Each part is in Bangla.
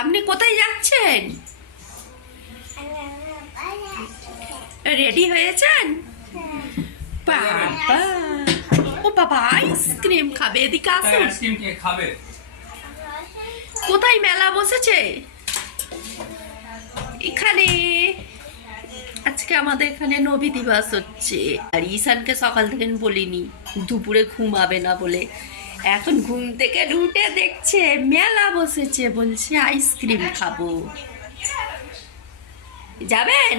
আপনি কোথায় যাচ্ছেন? রেডি হয়েছেন? বাবা, ও বাবা, আইসক্রিম খাবে? এদিকে আসুন। আইসক্রিম কে খাবে? কোথায় মেলা বসেছে? এখানে। আজকে আমাদের এখানে নবী দিবস হচ্ছে। আর ঈশানকে সকাল থেকে বলিনি দুপুরে ঘুমাবে না বলে, এখন ঘুম থেকে উঠে দেখছে মেলা বসেছে, বলছে আইসক্রিম খাবো। যাবেন?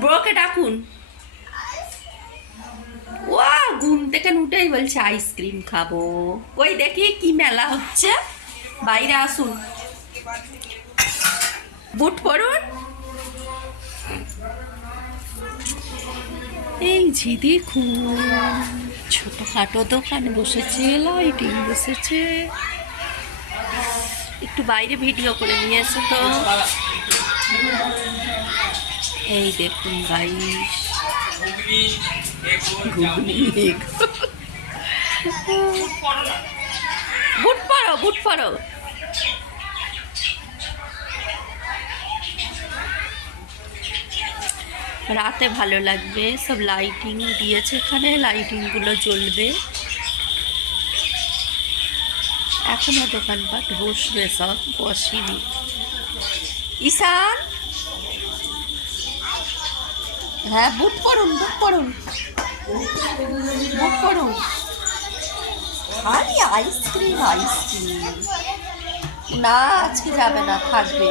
ব্রোকে ডাকুন। ও ঘুম থেকে উঠেই বলছে আইসক্রিম খাবো। ওই দেখি কি মেলা হচ্ছে, বাইরে আসুন। বুট পরুন। এই যে দেখুন, ছোটখাটো দোকান বসেছে, লাইটিং বসেছে। একটু বাইরে ভিডিও করে নিয়ে এসে তো। এই দেখুন গাইস, বুট পরো, বুট পরো। রাতে ভালো লাগবে, সব লাইটিং দিয়েছে এখানে, লাইটিং গুলো জ্বলবে। এখনো দোকানপাট বসবে, সব বসেনি। ঈশান, হ্যাঁ বুট পরুন, বুট পরুন, বুট পরুন। আরে আইসক্রিম, আইসক্রিম না, আজকে যাবে না, থাকবে,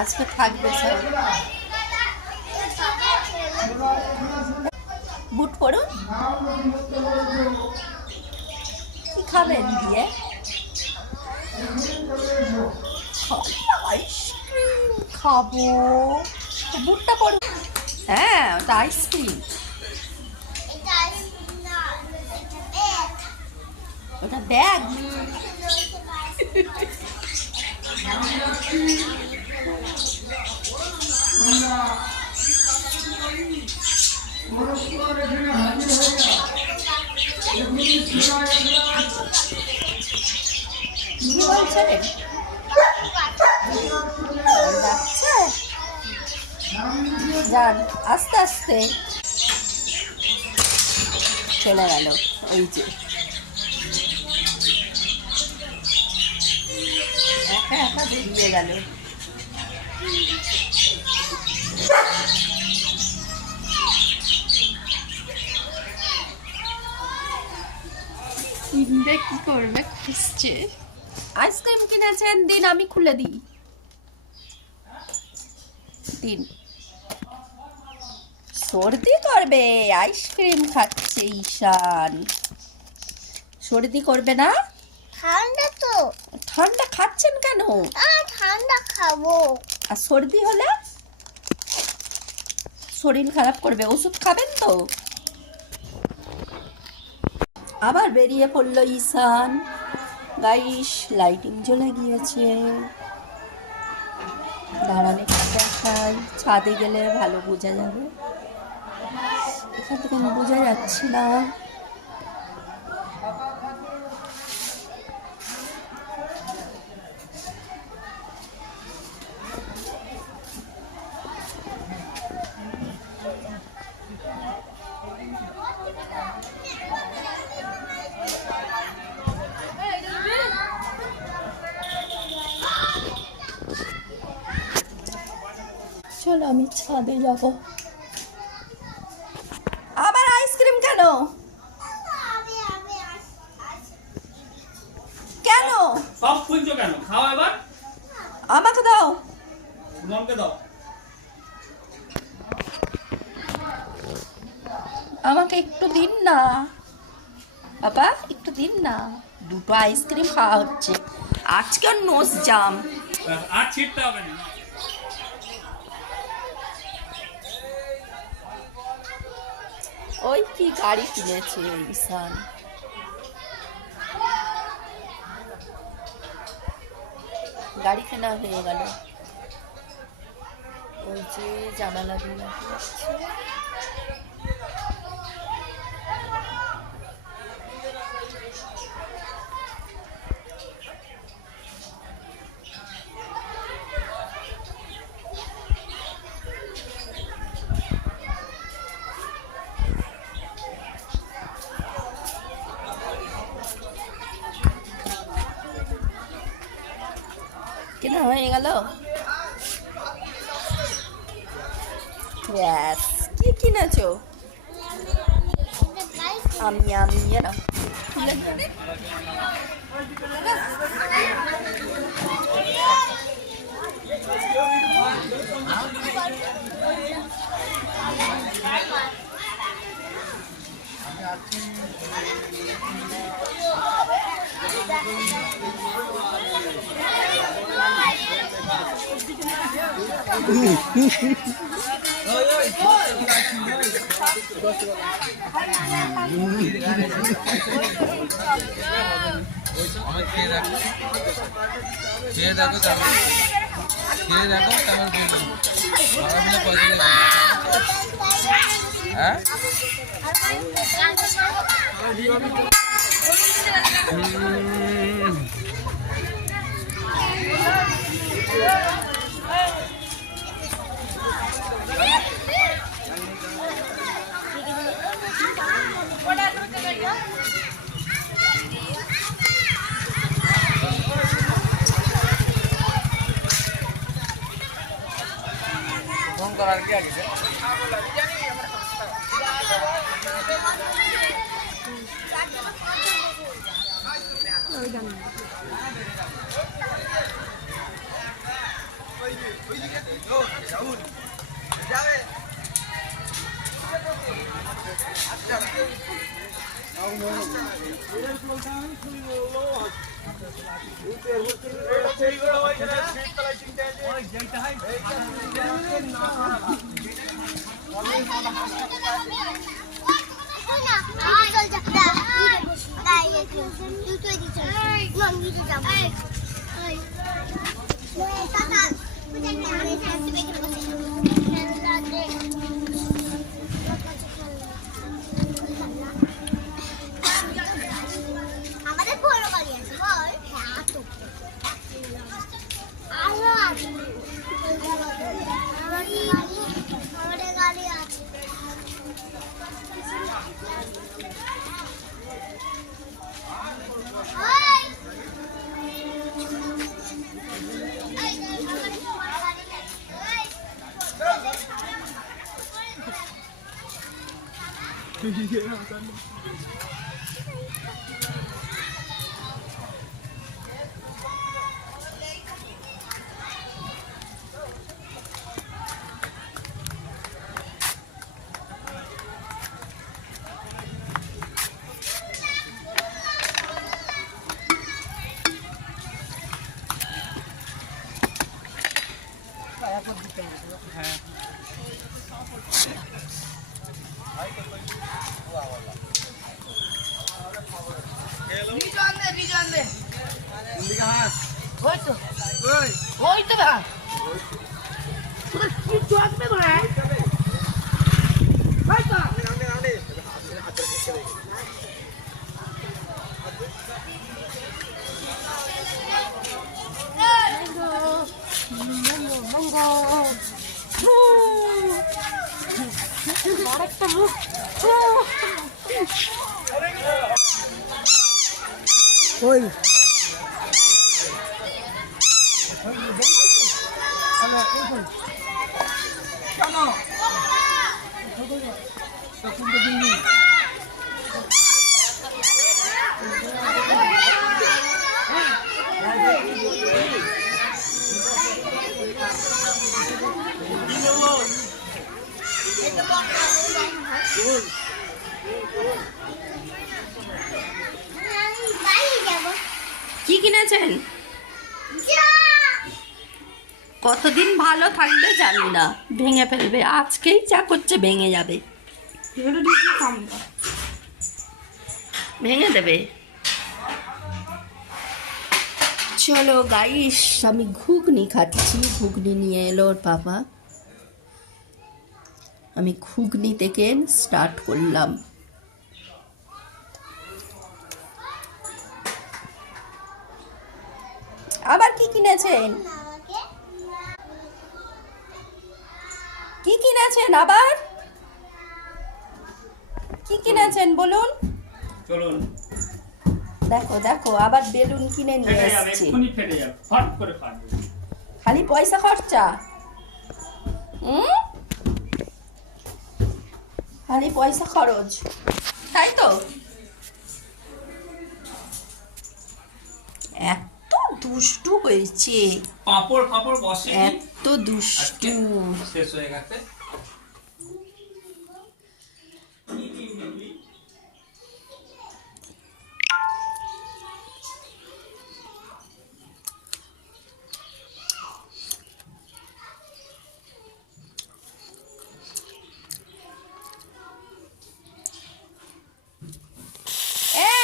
আজকে থাকবে স্যার। বুট পরুন। কি খাবেন দিয়ে? আইসক্রিম খাবো। বুটটা পরুন। হ্যাঁ, ওটা আইসক্রিম, ওটা ব্যাগ। কি বলছেন? যাচ্ছে, যান আস্তে আস্তে। চলে গেল, ওই যে একা একা বেরিয়ে গেল। কিনবে, কি করবে, খুঁজছে। আইসক্রিম কিনেছেন, দিন আমি খুলে দিই, দিন। সর্দি করবে, আইসক্রিম খাচ্ছে ঈশান, সর্দি করবে না? ঠান্ডা তো। ঠান্ডা খাচ্ছেন কেন? ঠান্ডা খাবো। আর সর্দি হলে শরীর খারাপ করবে, ওষুধ খাবেন তো। আবার বেরিয়ে পড়লো ঈশান। গাইস, লাইটিং জ্বলে গিয়েছে। দাঁড়ান একটু দেখাই, ছাদে গেলে ভালো বোঝা যাবে, এখান থেকে আমি বোঝা যাচ্ছি না। চলো আমি ছাদে যাব। আবার আইসক্রিম কেন? কেন সব খুলছো কেন? খাও এবার। আমাকে দাও, মনকে দাও। আমাকে একটু দিন না বাবা, একটু দিন না। দুটো আইসক্রিম খাওয়া হচ্ছে, আজকে নোজ জাম। আর ছিটতে হবে না। ওই কি গাড়ি কিনেছে ঈশান, গাড়ি কেনা হয়ে গেল। ওই যে জানালা দিয়ে যাচ্ছে। কেনা হয়ে গেল। ব্যাস, কি কিনেছো? আমি না তুলে দে। খেয়ে দেখো তারপর পয়সা দেবে। হ্যাঁ ফোন করার কি আগে আমাদের বড় গাড়ি আছে বল। আরো আছে আমাদের গাড়ি আছে। কি কিনেছেন? কতদিন ভালো থাকবে জানি না, ভেঙে ফেলবে। আজকেই যা করছে ভেঙে যাবে, ভেঙে দেবে। চলো গাইস, আমি ঘুগনি খাচ্ছি। ঘুগনি নিয়ে এলো ওর বাবা। আমি ঘুগনি থেকে স্টার্ট করলাম। আবার কি কিনেছেন? কি কিনেছেন আবার? কি কিনেছেন বলুন? চলুন দেখো দেখো, আবার বেলুন কিনে নিয়ে ফেটে যাবে, এসেছি। এক্ষুনি ফেটে যাবে, ফট করে ফাটবে। খালি পয়সা খরচা। খালি পয়সা খরচ, তাই তো? এত দুষ্টু হয়েছে, পাঁপড় ফাপড় বসে এত দুষ্টু। শেষ হয়ে গেছে।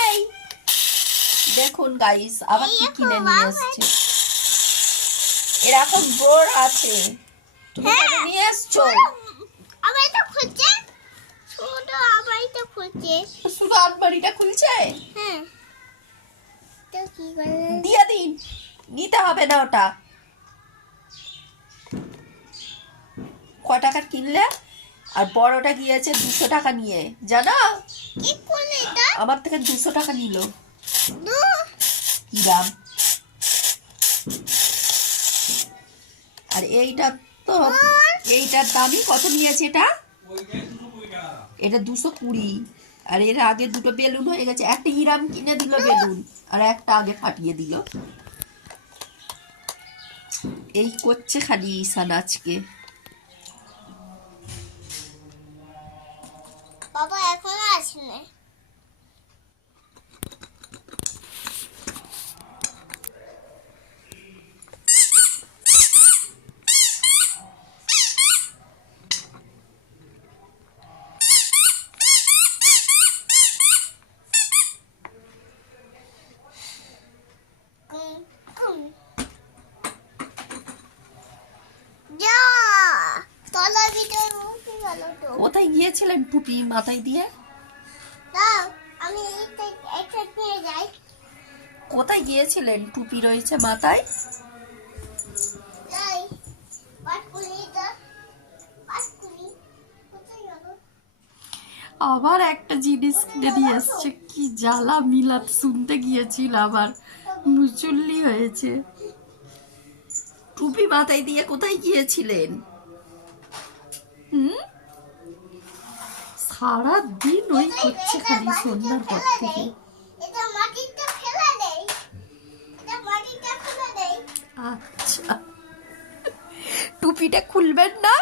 এই দেখুন গাইস, আবার কি কিনে নিয়ে এসছে। এরকম ব্রোর আছে, তুমি কেন নিয়ে এসছো? আবার এটা খুলছে, ছোট আবার এটা খুলছে। শুধু আলমারিটা খুলছে? হ্যাঁ, তো কি করে? দিয়ে দিন, নিতে হবে না ওটা। ক টাকার কিনলে? আর বড়টা গিয়েছে 200 টাকা নিয়ে, জানো? কি করলে এটা? আমার থেকে 200 টাকা নিল। দু কি দাম? আর এইটা তো, এইটার দামই কত নিয়েছে এটা? এটা 220। আর এর আগে দুটো বেলুন হয়ে গেছে, একটা ইরাম কিনে দিল বেলুন, আর একটা আগে ফাটিয়ে দিল। এই করছে খালি ঈশান আজকে। বাবা এখনো আসেনি। যা তলার ভিতরে উঠে গেল তো। কোথায় গিয়েছিলেন টুপি মাথায় দিয়ে? দাও আমি এটা নিয়ে যাই। কোথায় গিয়েছিলেন? টুপি রয়েছে মাথায়। যাই পাটকুলিটা, পাটকুলি কোথায় গেল? আবার একটা জিনিস কিনে নিয়ে এসছে, কি জ্বালা। মিলাদ শুনতে গিয়েছিলাম আর মুচল্লি হয়েছে। টুপি মাথায় দিয়ে কোথায় গিয়েছিলেন? সারা দিন ওই করছে খালি সন্ধ্যার পর থেকে। এটা মাটিতে ফেলে দেই, এটা মাটিতে ফেলে দেই। আচ্ছা, টুপিটা খুলবেন না?